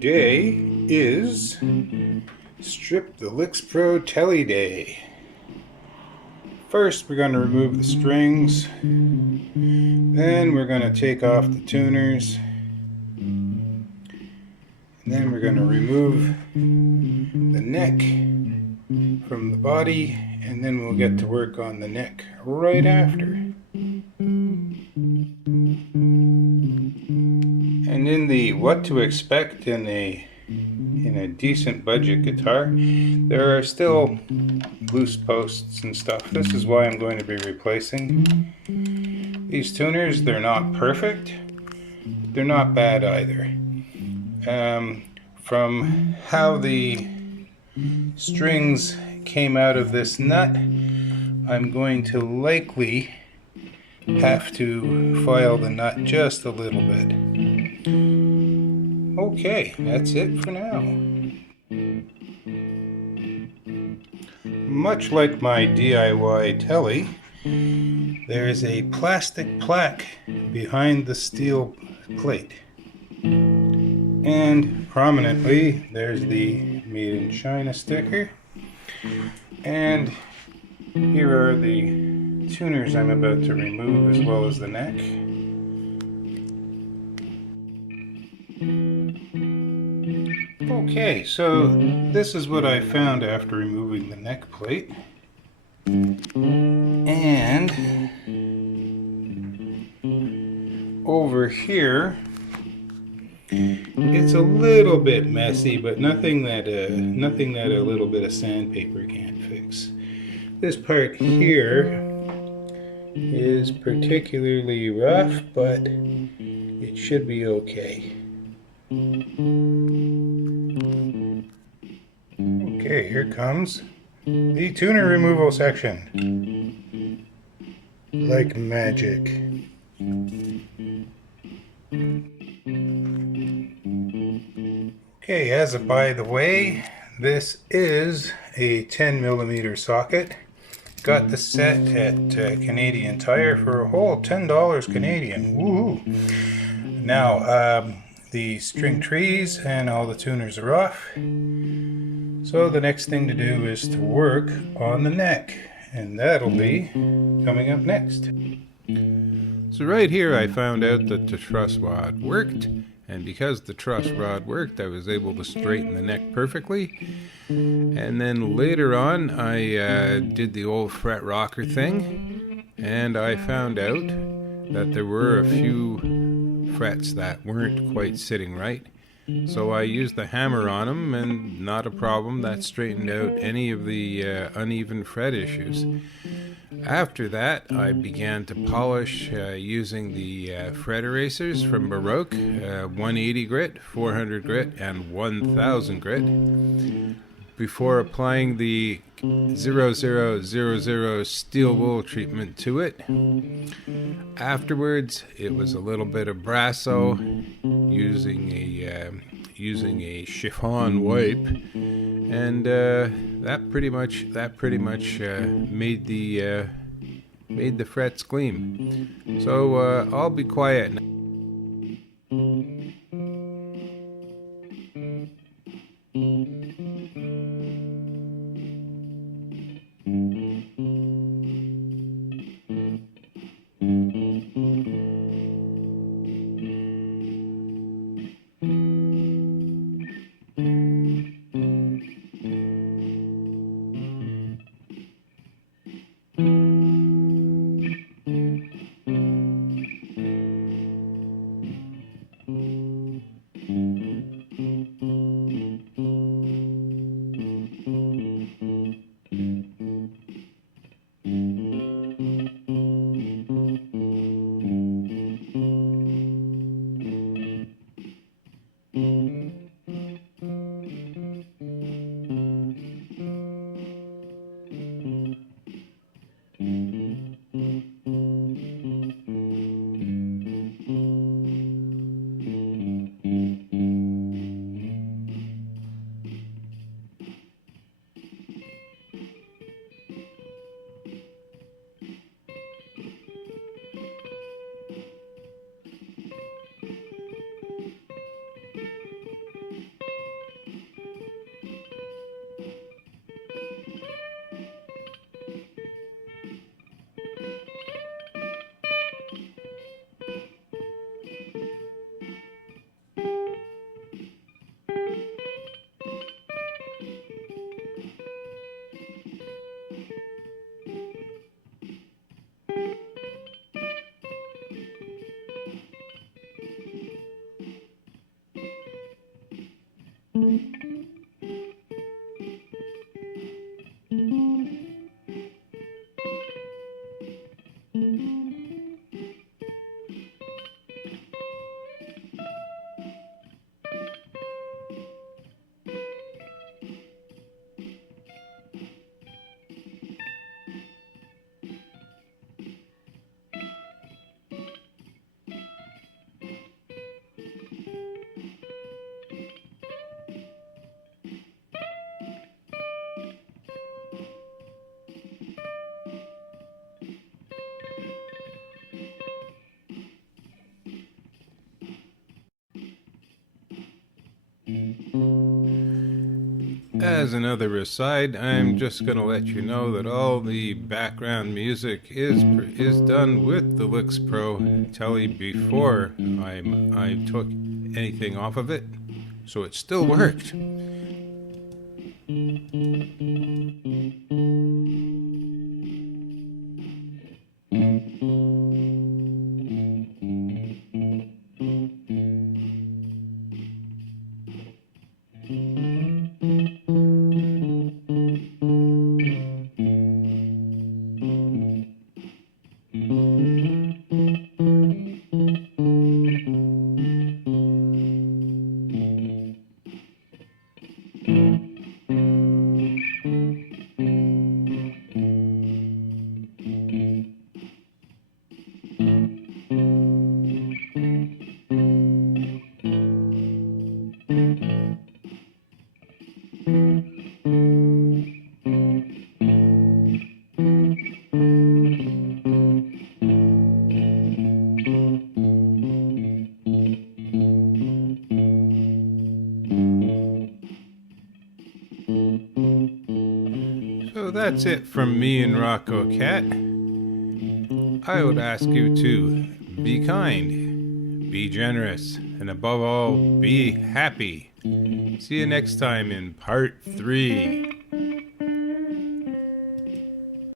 Today is Strip the Lyxpro Tele Day. First we're going to remove the strings, then we're going to take off the tuners, and then we're going to remove the neck from the body, and then we'll get to work on the neck right after. And in the what to expect in a decent budget guitar, there are still loose posts and stuff. This is why I'm going to be replacing these tuners. They're not perfect, but they're not bad either. From how the strings came out of this nut, I'm going to likely have to file the nut just a little bit. Okay, that's it for now. Much like my DIY telly, there is a plastic plaque behind the steel plate. And prominently, there's the Made in China sticker. And here are the tuners I'm about to remove, as well as the neck. Okay, so this is what I found after removing the neck plate. And over here, it's a little bit messy, but nothing that a little bit of sandpaper can't fix. This part here is particularly rough, but it should be okay. Okay, here comes the tuner removal section. Like magic. Okay, as a by the way, this is a 10mm socket. Got the set at Canadian Tire for a whole $10 Canadian. Woohoo! Now, the string trees and all the tuners are off. So the next thing to do is to work on the neck, and that'll be coming up next. So right here I found out that the truss rod worked, and because the truss rod worked, I was able to straighten the neck perfectly. And then later on I did the old fret rocker thing, and I found out that there were a few frets that weren't quite sitting right. So I used the hammer on them, and not a problem. That straightened out any of the uneven fret issues. After that, I began to polish using the fret erasers from Baroque, 180 grit, 400 grit, and 1000 grit, before applying the 0000 steel wool treatment to it. Afterwards, it was a little bit of Brasso using a chiffon wipe, and that pretty much made the frets gleam. So I'll be quiet now. As another aside, I'm just going to let you know that all the background music is done with the Lyxpro Tele before I took anything off of it, so it still worked. So that's it from me and Rocco Cat. I would ask you to be kind, be generous, and above all, be happy. See you next time in part 3.